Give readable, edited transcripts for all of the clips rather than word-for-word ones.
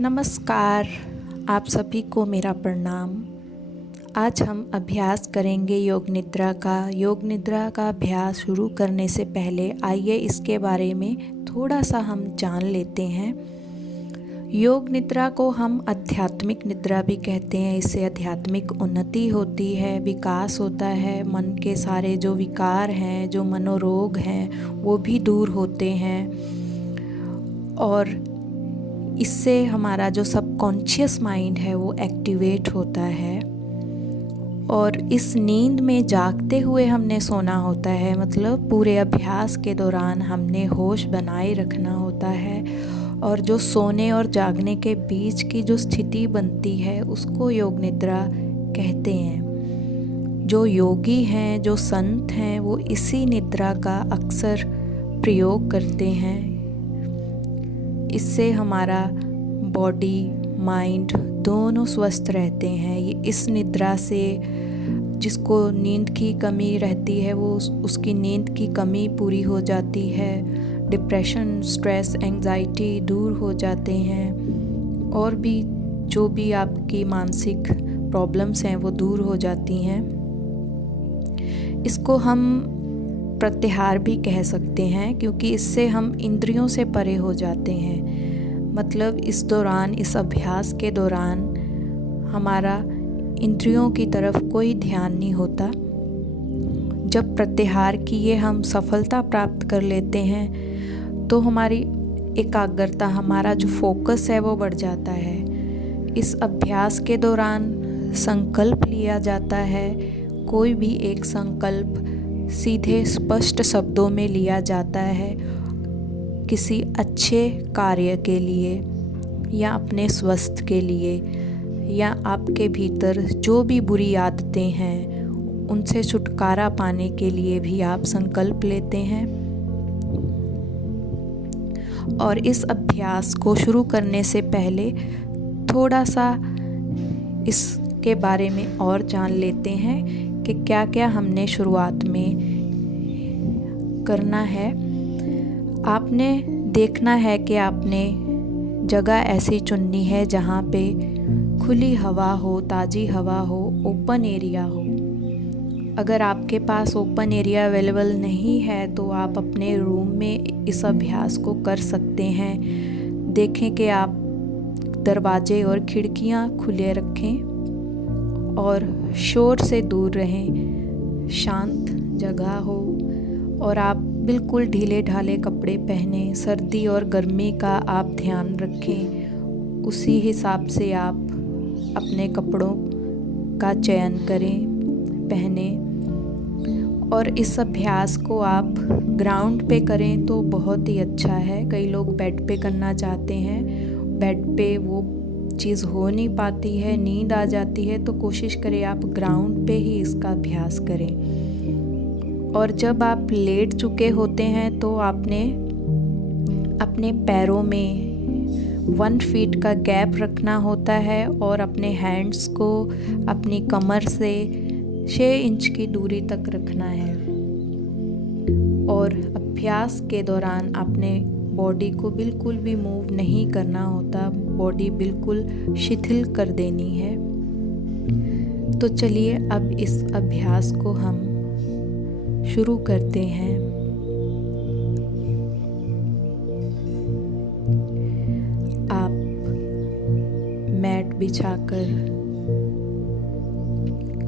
नमस्कार, आप सभी को मेरा प्रणाम। आज हम अभ्यास करेंगे योग निद्रा का। योग निद्रा का अभ्यास शुरू करने से पहले आइए इसके बारे में थोड़ा सा हम जान लेते हैं। योग निद्रा को हम आध्यात्मिक निद्रा भी कहते हैं। इससे आध्यात्मिक उन्नति होती है, विकास होता है, मन के सारे जो विकार हैं, जो मनोरोग हैं वो भी दूर होते हैं और इससे हमारा जो सबकॉन्शियस माइंड है वो एक्टिवेट होता है। और इस नींद में जागते हुए हमने सोना होता है, मतलब पूरे अभ्यास के दौरान हमने होश बनाए रखना होता है। और जो सोने और जागने के बीच की जो स्थिति बनती है उसको योग निद्रा कहते हैं। जो योगी हैं, जो संत हैं, वो इसी निद्रा का अक्सर प्रयोग करते हैं। इससे हमारा बॉडी माइंड दोनों स्वस्थ रहते हैं। ये इस निद्रा से जिसको नींद की कमी रहती है वो उसकी नींद की कमी पूरी हो जाती है। डिप्रेशन, स्ट्रेस, एंजाइटी दूर हो जाते हैं और भी जो भी आपकी मानसिक प्रॉब्लम्स हैं वो दूर हो जाती हैं। इसको हम प्रत्याहार भी कह सकते हैं क्योंकि इससे हम इंद्रियों से परे हो जाते हैं। मतलब इस दौरान, इस अभ्यास के दौरान हमारा इंद्रियों की तरफ कोई ध्यान नहीं होता। जब प्रत्याहार किए हम सफलता प्राप्त कर लेते हैं तो हमारी एकाग्रता, हमारा जो फोकस है वो बढ़ जाता है। इस अभ्यास के दौरान संकल्प लिया जाता है। कोई भी एक संकल्प सीधे स्पष्ट शब्दों में लिया जाता है किसी अच्छे कार्य के लिए या अपने स्वास्थ्य के लिए, या आपके भीतर जो भी बुरी आदतें हैं उनसे छुटकारा पाने के लिए भी आप संकल्प लेते हैं। और इस अभ्यास को शुरू करने से पहले थोड़ा सा इसके बारे में और जान लेते हैं कि क्या क्या हमने शुरुआत में करना है। आपने देखना है कि आपने जगह ऐसी चुननी है जहाँ पे खुली हवा हो, ताज़ी हवा हो, ओपन एरिया हो। अगर आपके पास ओपन एरिया अवेलेबल नहीं है तो आप अपने रूम में इस अभ्यास को कर सकते हैं। देखें कि आप दरवाजे और खिड़कियाँ खुले रखें और शोर से दूर रहें, शांत जगह हो और आप बिल्कुल ढीले ढाले कपड़े पहने। सर्दी और गर्मी का आप ध्यान रखें, उसी हिसाब से आप अपने कपड़ों का चयन करें, पहने। और इस अभ्यास को आप ग्राउंड पे करें तो बहुत ही अच्छा है। कई लोग बेड पे करना चाहते हैं, बेड पे वो चीज़ हो नहीं पाती है, नींद आ जाती है, तो कोशिश करें आप ग्राउंड पे ही इसका अभ्यास करें। और जब आप लेट चुके होते हैं तो आपने अपने पैरों में 1 फीट का गैप रखना होता है और अपने हैंड्स को अपनी कमर से 6 इंच की दूरी तक रखना है। और अभ्यास के दौरान आपने बॉडी को बिल्कुल भी मूव नहीं करना होता, बॉडी बिल्कुल शिथिल कर देनी है। तो चलिए अब इस अभ्यास को हम शुरू करते हैं। आप मैट बिछाकर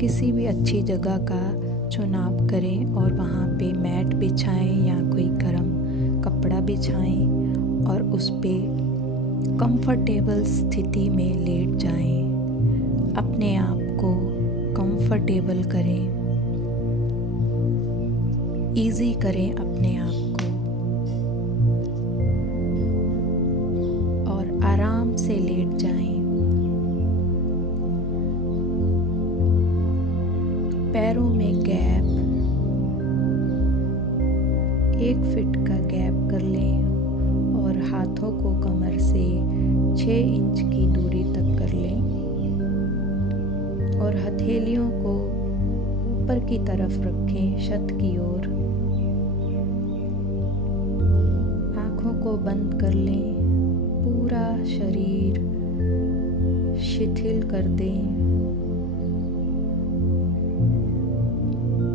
किसी भी अच्छी जगह का चुनाव करें और वहाँ पे मैट बिछाएं या कोई गर्म कपड़ा बिछाएं और उस पे कंफर्टेबल स्थिति में लेट जाएं। अपने आप को कंफर्टेबल करें, इजी करें अपने आप को और आराम से लेट जाएं। पैरों में गैप 1 फीट का गैप कर लें और हाथों को कमर से 6 इंच की दूरी तक कर लें और हथेलियों को ऊपर की तरफ रखें, छत की ओर। आँखों को बंद कर लें, पूरा शरीर शिथिल कर दें।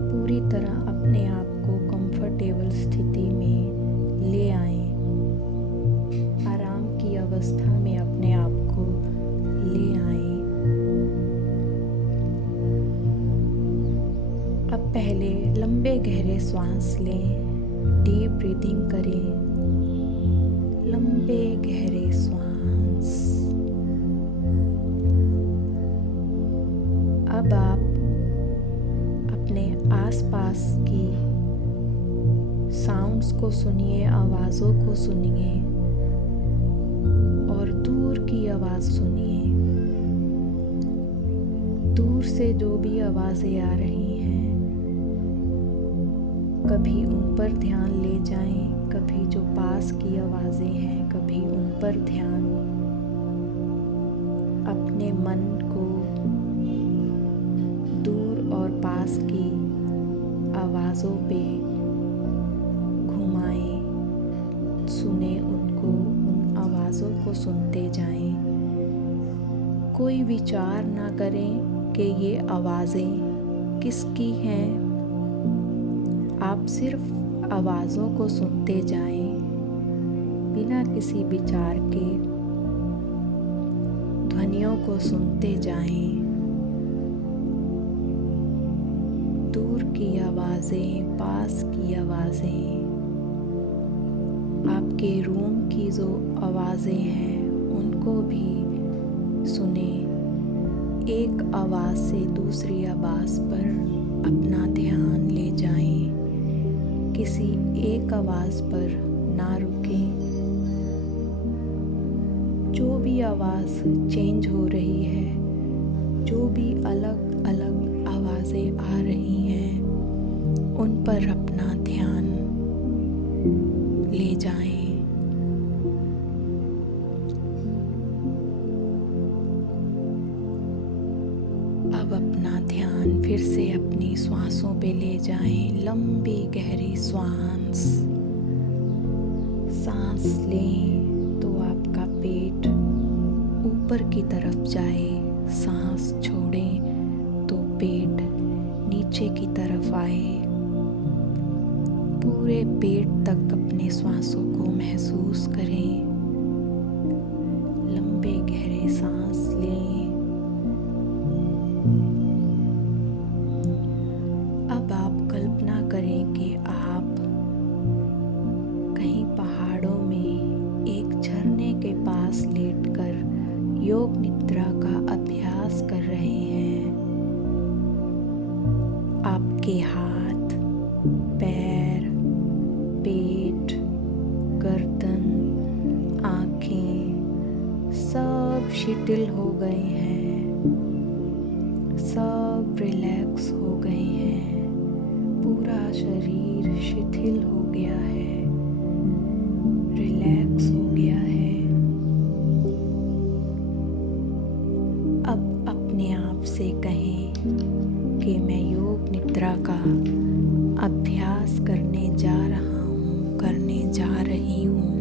पूरी तरह अपने आप को कंफर्टेबल स्थिति में ले आएं। आराम की अवस्था में अपने आप को ले आएं। अब पहले लंबे गहरे सांस लें। डीप ब्रीदिंग करें। लंबे गहरे सांस। अब आप अपने आसपास की साउंड्स को सुनिए, आवाज़ों को सुनिए और दूर की आवाज़ सुनिए। दूर से जो भी आवाज़ें आ रही हैं, कभी उन पर ध्यान ले जाएं, कभी जो पास की आवाज़ें हैं कभी उन पर ध्यान। अपने मन को दूर और पास की आवाज़ों पे घुमाएं, सुने उनको, उन आवाज़ों को सुनते जाएं। कोई विचार ना करें कि ये आवाज़ें किसकी हैं। आप सिर्फ आवाज़ों को सुनते जाएं, बिना किसी विचार के ध्वनियों को सुनते जाएं। दूर की आवाज़ें, पास की आवाज़ें, आपके रूम की जो आवाज़ें हैं उनको भी सुने। एक आवाज़ से दूसरी आवाज़ पर अपना ध्यान ले जाएं। किसी एक आवाज़ पर ना रुकें। जो भी आवाज़ चेंज हो रही है, जो भी अलग अलग आवाज़ें आ रही हैं, उन पर अपना ध्यान ले जाएं। अब अपना ध्यान फिर से अपनी श्वासों पे ले जाएं। लंबी गहरी सांस लें तो आपका पेट ऊपर की तरफ जाए। सांस छोड़ें तो पेट नीचे की तरफ आए। पूरे पेट तक अपने श्वासों को महसूस करें। लंबे गहरे सांस लें। अब आप कल्पना करें कि आप कहीं पहाड़ों में एक झरने के पास लेटकर योग निद्रा का अभ्यास कर रहे हैं। आपके हाथ, पैर, पेट, गर्दन, आँखें सब शिथिल हो गए हैं, सब रिलैक्स हो गए हैं। पूरा शरीर शिथिल हो गया है, रिलैक्स हो गया है। अब अपने आप से कहें कि मैं योग निद्रा का अभ्यास करने जा रहा हूँ, करने जा रही हूँ।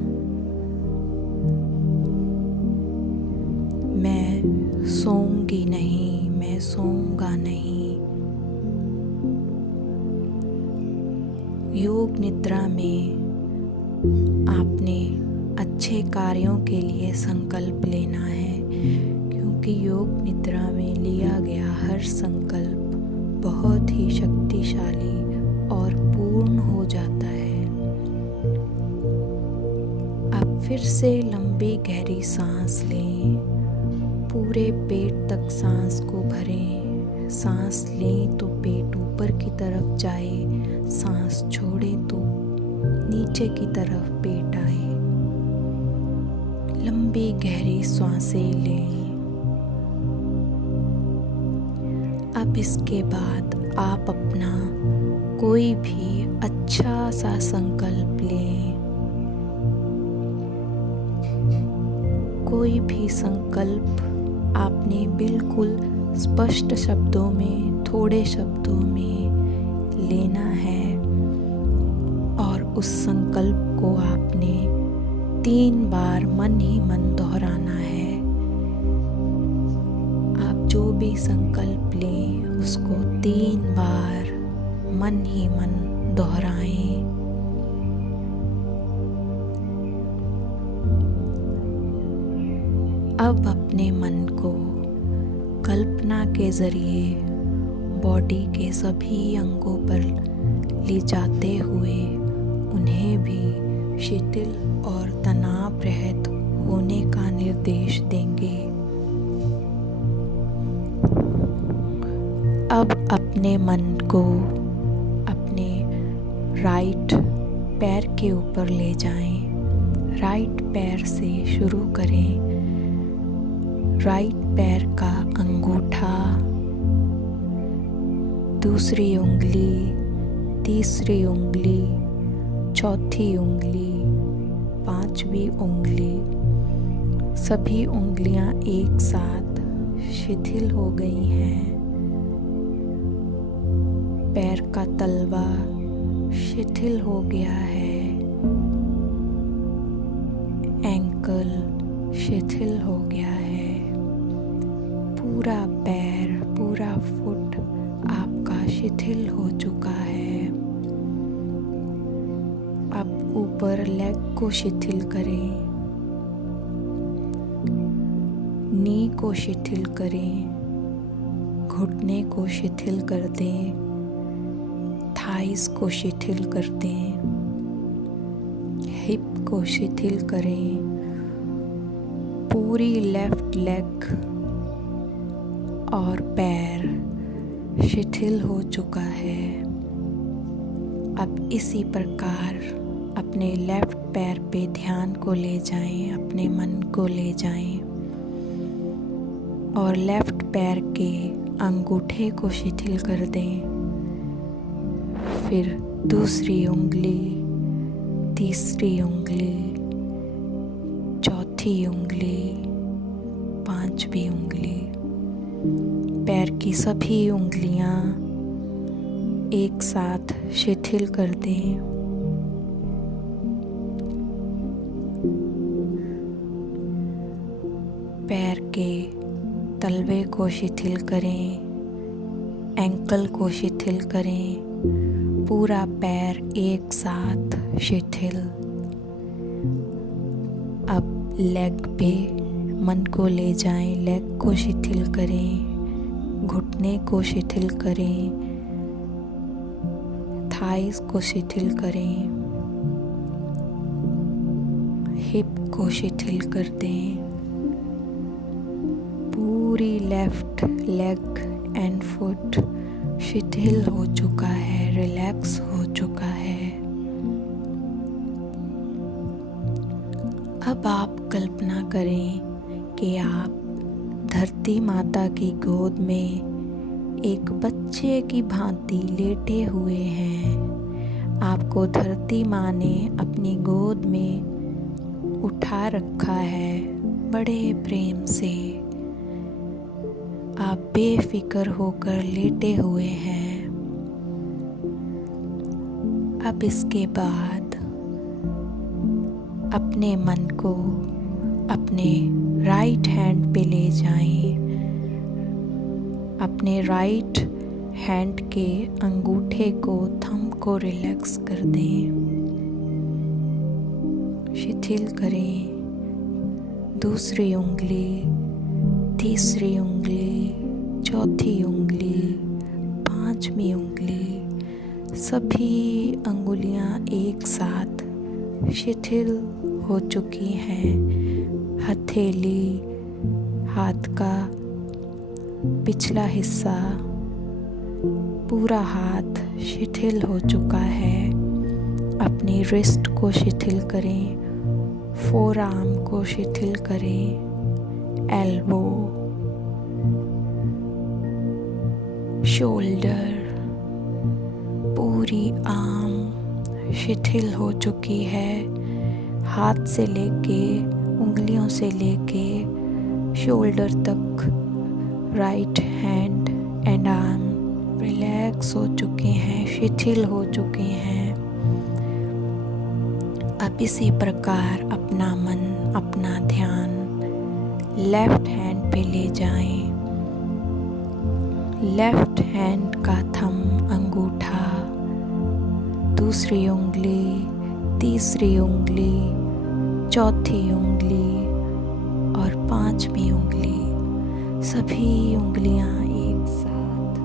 मैं सोऊंगी नहीं, मैं सोऊंगा नहीं। योग निद्रा में आपने अच्छे कार्यों के लिए संकल्प लेना है, क्योंकि योग निद्रा में लिया गया हर संकल्प बहुत ही शक्तिशाली और पूर्ण हो जाता है। अब फिर से लंबी गहरी सांस लें। पूरे पेट तक सांस को भरें। सांस लें तो पेट ऊपर की तरफ जाए, सांस छोड़ें तो नीचे की तरफ पेट आए। लंबी गहरी सांसें लें। अब इसके बाद आप अपना कोई भी अच्छा सा संकल्प लें। कोई भी संकल्प आपने बिल्कुल स्पष्ट शब्दों में, थोड़े शब्दों में लेना है और उस संकल्प को आपने 3 बार मन ही मन दोहराना है। जो भी संकल्प लें उसको 3 बार मन ही मन दोहराएं। अब अपने मन को कल्पना के जरिए बॉडी के सभी अंगों पर ले जाते हुए उन्हें भी शिथिल और तनाव रहित होने का निर्देश देंगे। अब अपने मन को अपने राइट पैर के ऊपर ले जाएं। राइट पैर से शुरू करें। राइट पैर का अंगूठा, दूसरी उंगली, तीसरी उंगली, चौथी उंगली, 5वीं उंगली, सभी उंगलियां एक साथ शिथिल हो गई हैं। पैर का तलवा शिथिल हो गया है। एंकल शिथिल हो गया है। पूरा पैर, पूरा फुट आपका शिथिल हो चुका है। अब ऊपर लेग को शिथिल करें। नी को शिथिल करें। घुटने को शिथिल कर दें। थाइस को शिथिल कर दें। हिप को शिथिल करें। पूरी लेफ्ट लेग और पैर शिथिल हो चुका है। अब इसी प्रकार अपने लेफ्ट पैर पे ध्यान को ले जाएं, अपने मन को ले जाएं और लेफ्ट पैर के अंगूठे को शिथिल कर दें। फिर दूसरी उंगली, तीसरी उंगली, चौथी उंगली, 5वीं उंगली, पैर की सभी उंगलियां एक साथ शिथिल कर दें। पैर के तलवे को शिथिल करें। एंकल को शिथिल करें। पूरा पैर एक साथ शिथिल। अब लेग पे मन को ले जाएं। लेग को शिथिल करें। घुटने को शिथिल करें। थाइस को शिथिल करें। हिप को शिथिल कर दें। पूरी लेफ्ट लेग एंड फुट शिथिल हो चुका है, रिलैक्स हो चुका है। अब आप कल्पना करें कि आप धरती माता की गोद में एक बच्चे की भांति लेटे हुए हैं। आपको धरती माँ ने अपनी गोद में उठा रखा है बड़े प्रेम से। आप बेफिक्र होकर लेटे हुए हैं। अब इसके बाद अपने मन को अपने राइट हैंड पे ले जाएं। अपने राइट हैंड के अंगूठे को, थंब को रिलैक्स कर दें, शिथिल करें। दूसरी उंगली, तीसरी उंगली, चौथी उंगली, 5वीं उंगली, सभी अंगुलियां एक साथ शिथिल हो चुकी हैं। हथेली, हाथ का पिछला हिस्सा, पूरा हाथ शिथिल हो चुका है। अपनी रिस्ट को शिथिल करें। फोर आर्म को शिथिल करें। एल्बो, शोल्डर, पूरी आर्म शिथिल हो चुकी है। हाथ से लेके, उंगलियों से लेके शोल्डर तक right hand and arm relax हो चुके हैं, शिथिल हो चुके हैं। अब इसी प्रकार अपना मन, अपना ध्यान लेफ्ट हैंड पे ले जाएं। लेफ्ट हैंड का थंब अंगूठा, दूसरी उंगली, तीसरी उंगली, चौथी उंगली और पांचवी उंगली, सभी उंगलियां एक साथ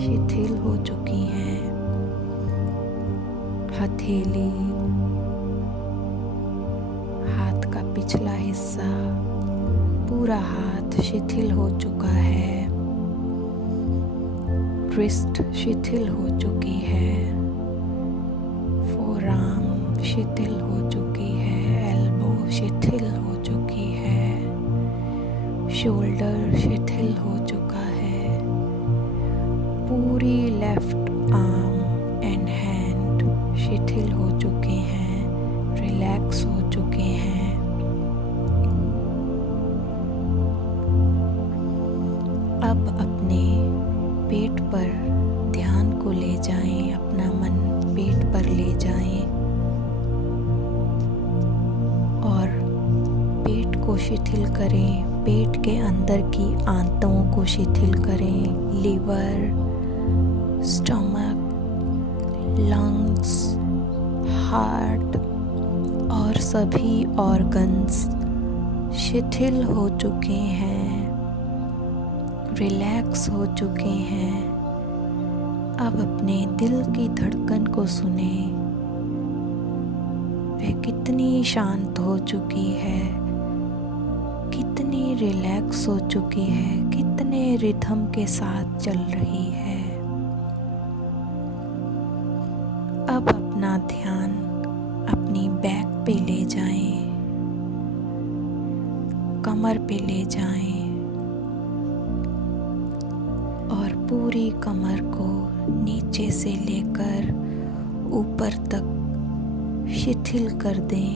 शिथिल हो चुकी हैं। हथेली, हाथ का पिछला हिस्सा, पूरा हाथ शिथिल हो चुका है। रिस्ट शिथिल हो चुकी है, फोरआर्म शिथिल हो चुकी है, एल्बो शिथिल हो चुकी है, शोल्डर शिथिल हो चुका है, पूरी लेफ्ट आर्म एंड हैंड शिथिल हो चुके हैं, रिलैक्स हो चुके हैं। अब अपने पेट पर ध्यान को ले जाएं, अपना मन पेट पर ले जाएं और पेट को शिथिल करें। पेट के अंदर की आंतों को शिथिल करें। लीवर, स्टमक, लंग्स, हार्ट और सभी ऑर्गन्स शिथिल हो चुके हैं, रिलैक्स हो चुके हैं। अब अपने दिल की धड़कन को सुने, वह कितनी शांत हो चुकी है, कितनी रिलैक्स हो चुकी है, कितने रिथम के साथ चल रही है। अब अपना ध्यान अपनी बैक पे ले जाएं, कमर पे ले जाएं और पूरी कमर को नीचे से लेकर ऊपर तक शिथिल कर दें,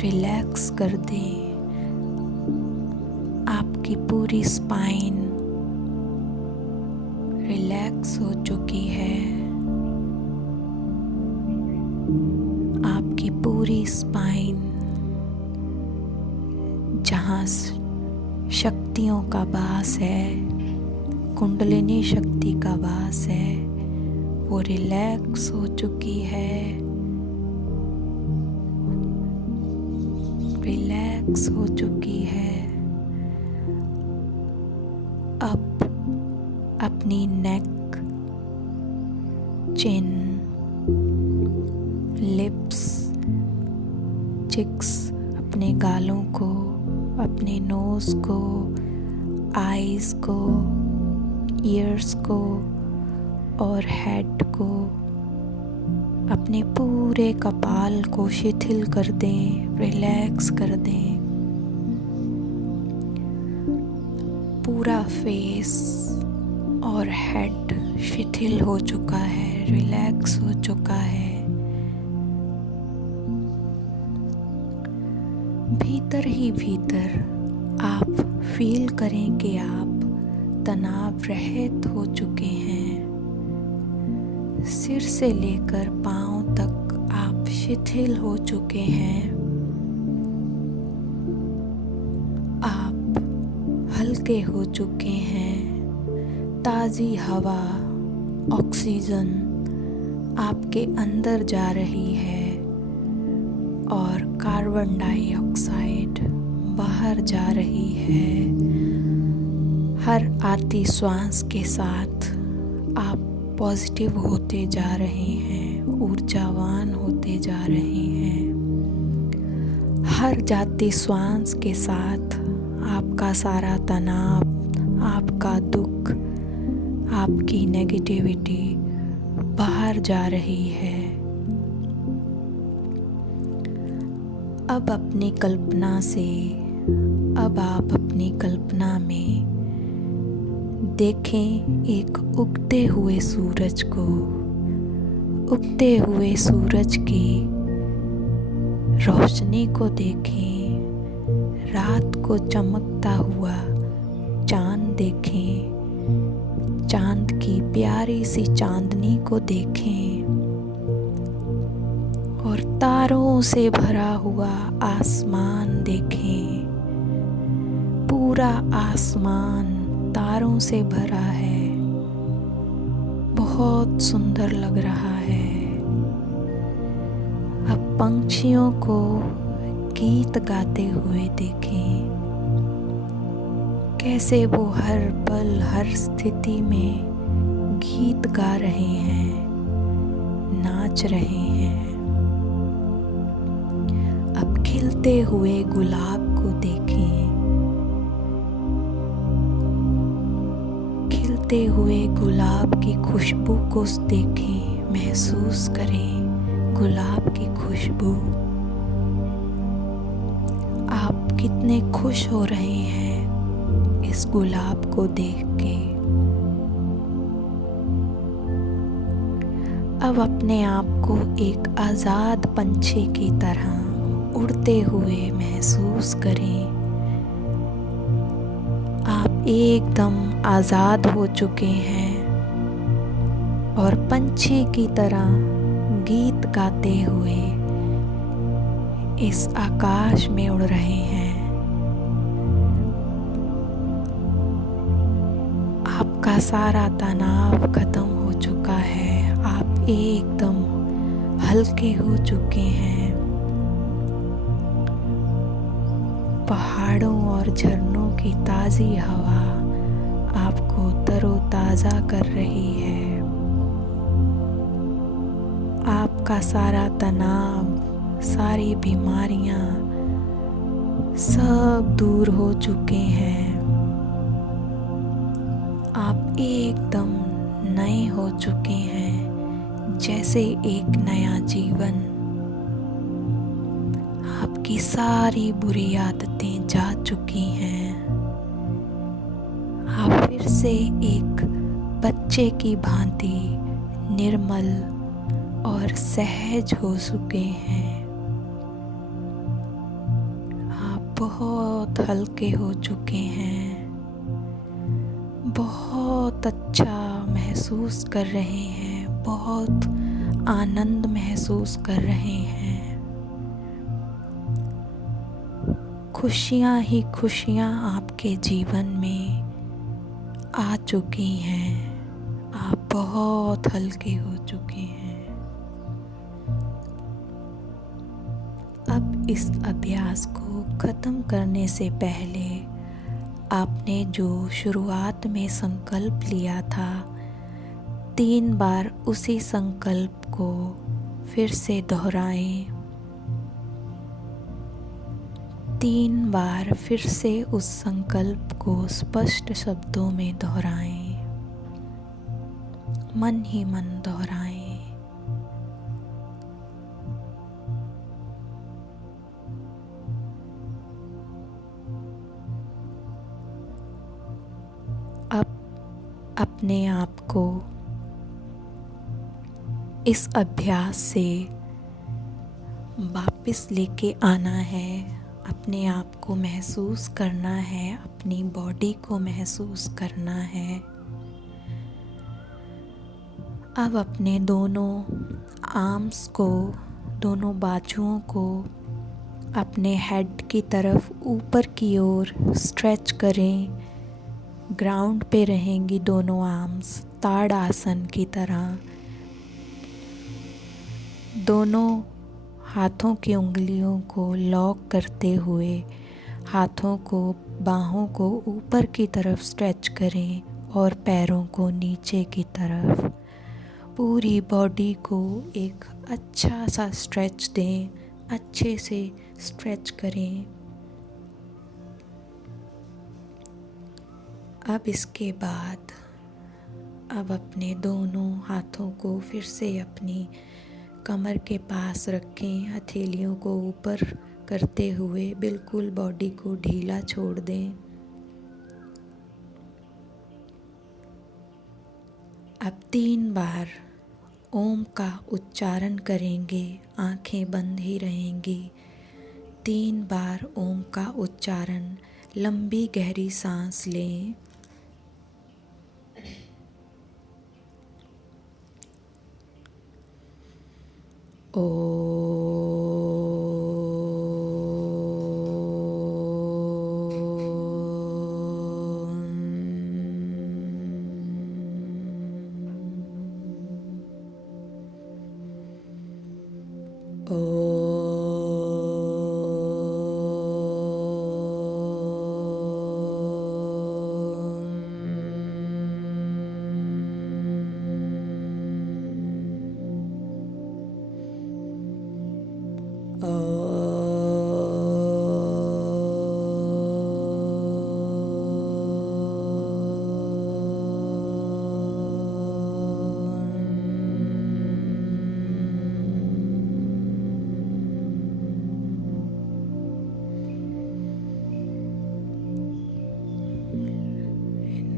रिलैक्स कर दें। आपकी पूरी स्पाइन रिलैक्स हो चुकी है। आपकी पूरी स्पाइन, जहाँ शक्तियों का वास है, कुंडलिनी शक्ति का वास है, वो रिलैक्स हो चुकी है, रिलैक्स हो चुकी है। अब अपनी नेक, चिन, लिप्स, चिक्स, अपने गालों को, अपने नोज़ को, आईज़ को, ईयर्स को और हेड को, अपने पूरे कपाल को शिथिल कर दें, रिलैक्स कर दें। पूरा फेस और हेड शिथिल हो चुका है, रिलैक्स हो चुका है। भीतर ही भीतर आप फील करें कि आप तनाव रहित हो चुके हैं। सिर से लेकर पांव तक आप शिथिल हो चुके हैं। आप हल्के हो चुके हैं। ताज़ी हवा, ऑक्सीजन आपके अंदर जा रही है और कार्बन डाइऑक्साइड बाहर जा रही है। हर आती सांस के साथ आप पॉजिटिव होते जा रहे हैं, ऊर्जावान होते जा रहे हैं। हर जाती सांस के साथ आपका सारा तनाव, आपका दुख, आपकी नेगेटिविटी बाहर जा रही है। अब अपनी कल्पना से, अब आप अपनी कल्पना में देखें एक उगते हुए सूरज को, उगते हुए सूरज की रोशनी को देखें, रात को चमकता हुआ चांद देखें, चांद की प्यारी सी चांदनी को देखें और तारों से भरा हुआ आसमान देखें। पूरा आसमान सितारों से भरा है, बहुत सुंदर लग रहा है। अब पंछियों को गीत गाते हुए देखें, कैसे वो हर पल हर स्थिति में गीत गा रहे हैं, नाच रहे हैं। अब खिलते हुए गुलाब को देखें, खिलते हुए गुलाब की खुशबू को देखें, महसूस करें गुलाब की खुशबू। आप कितने खुश हो रहे हैं इस गुलाब को देख के। अब अपने आप को एक आज़ाद पंछी की तरह उड़ते हुए महसूस करें। आप एकदम आज़ाद हो चुके हैं और पंछी की तरह गीत गाते हुए इस आकाश में उड़ रहे हैं। आपका सारा तनाव खत्म हो चुका है, आप एकदम हल्के हो चुके हैं। पहाड़ों और झरनों की ताज़ी हवा आपको तरोताज़ा कर रही है। आपका सारा तनाव, सारी बीमारियां सब दूर हो चुके हैं। आप एकदम नए हो चुके हैं, जैसे एक नया जीवन। आपकी सारी बुरी आदतें जा चुकी हैं। आप फिर से एक बच्चे की भांति निर्मल और सहज हो चुके हैं। आप बहुत हल्के हो चुके हैं, बहुत अच्छा महसूस कर रहे हैं, बहुत आनंद महसूस कर रहे हैं। खुशियाँ ही खुशियाँ आपके जीवन में आ चुकी हैं। आप बहुत हल्के हो चुके हैं। अब इस अभ्यास को ख़त्म करने से पहले आपने जो शुरुआत में संकल्प लिया था, 3 बार उसी संकल्प को फिर से दोहराएं। 3 बार फिर से उस संकल्प को स्पष्ट शब्दों में दोहराएं, मन ही मन दोहराएं। अब अपने आप को इस अभ्यास से वापस लेके आना है। अपने आप को महसूस करना है, अपनी बॉडी को महसूस करना है। अब अपने दोनों आर्म्स को, दोनों बाजुओं को अपने हेड की तरफ ऊपर की ओर स्ट्रेच करें। ग्राउंड पे रहेंगी दोनों आर्म्स ताड़ आसन की तरह। दोनों हाथों की उंगलियों को लॉक करते हुए हाथों को, बाहों को ऊपर की तरफ स्ट्रेच करें और पैरों को नीचे की तरफ। पूरी बॉडी को एक अच्छा सा स्ट्रेच दें, अच्छे से स्ट्रेच करें। अब इसके बाद अब अपने दोनों हाथों को फिर से अपनी कमर के पास रखें। हथेलियों को ऊपर करते हुए बिल्कुल बॉडी को ढीला छोड़ दें। अब 3 बार ओम का उच्चारण करेंगे, आंखें बंद ही रहेंगी। 3 बार ओम का उच्चारण, लंबी गहरी सांस लें।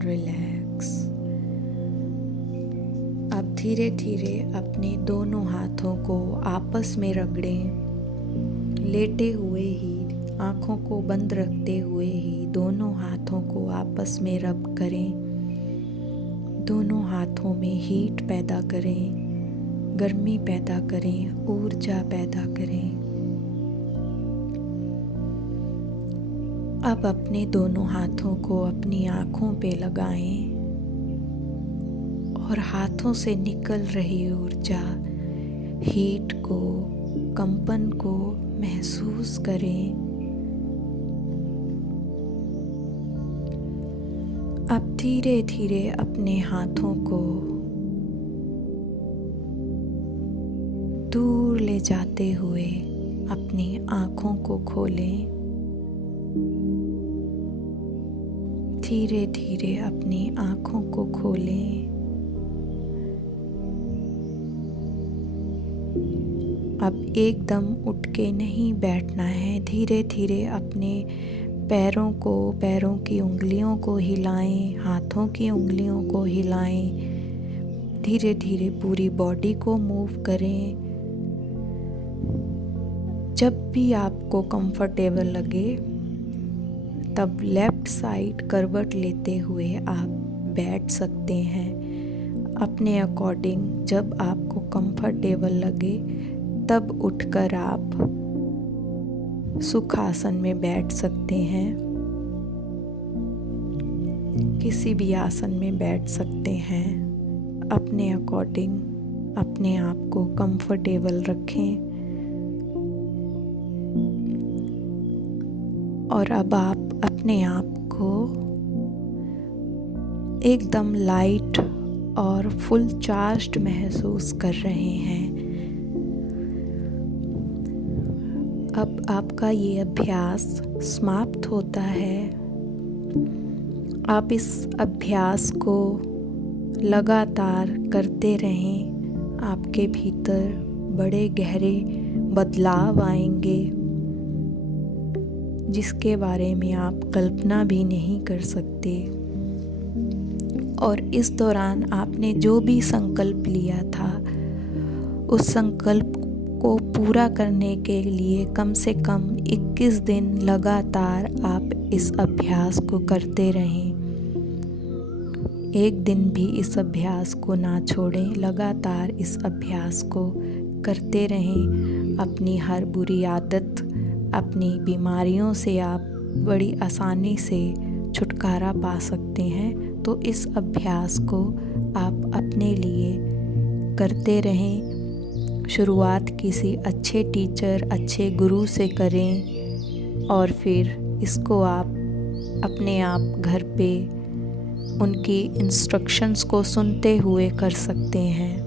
रिलैक्स। अब धीरे धीरे अपने दोनों हाथों को आपस में रगड़ें। लेटे हुए ही, आँखों को बंद रखते हुए ही दोनों हाथों को आपस में रब करें। दोनों हाथों में हीट पैदा करें, गर्मी पैदा करें, ऊर्जा पैदा करें। अब अपने दोनों हाथों को अपनी आँखों पे लगाएं और हाथों से निकल रही ऊर्जा, हीट को, कंपन को महसूस करें। अब धीरे धीरे अपने हाथों को दूर ले जाते हुए अपनी आँखों को खोलें। धीरे धीरे अपनी आँखों को खोलें। अब एकदम उठ के नहीं बैठना है। धीरे धीरे अपने पैरों को, पैरों की उंगलियों को हिलाएं, हाथों की उंगलियों को हिलाएं। धीरे धीरे पूरी बॉडी को मूव करें। जब भी आपको कंफर्टेबल लगे तब लेफ़्ट साइड करवट लेते हुए आप बैठ सकते हैं। अपने अकॉर्डिंग जब आपको कंफर्टेबल लगे तब उठकर आप सुखासन में बैठ सकते हैं। किसी भी आसन में बैठ सकते हैं। अपने अकॉर्डिंग अपने आप को कंफर्टेबल रखें। और अब आप अपने आप को एकदम लाइट और फुल चार्ज्ड महसूस कर रहे हैं। अब आपका ये अभ्यास समाप्त होता है। आप इस अभ्यास को लगातार करते रहें। आपके भीतर बड़े गहरे बदलाव आएंगे जिसके बारे में आप कल्पना भी नहीं कर सकते। और इस दौरान आपने जो भी संकल्प लिया था उस संकल्प को पूरा करने के लिए कम से कम 21 दिन लगातार आप इस अभ्यास को करते रहें। एक दिन भी इस अभ्यास को ना छोड़ें। लगातार इस अभ्यास को करते रहें। अपनी हर बुरी आदत, अपनी बीमारियों से आप बड़ी आसानी से छुटकारा पा सकते हैं। तो इस अभ्यास को आप अपने लिए करते रहें। शुरुआत किसी अच्छे टीचर, अच्छे गुरु से करें और फिर इसको आप अपने आप घर पे उनकी इंस्ट्रक्शंस को सुनते हुए कर सकते हैं।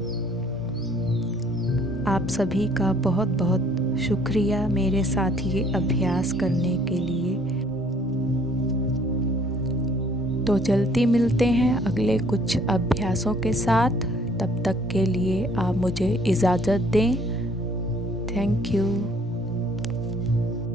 आप सभी का बहुत बहुत शुक्रिया मेरे साथ ये अभ्यास करने के लिए। तो जल्दी मिलते हैं अगले कुछ अभ्यासों के साथ। तब तक के लिए आप मुझे इजाज़त दें। Thank you.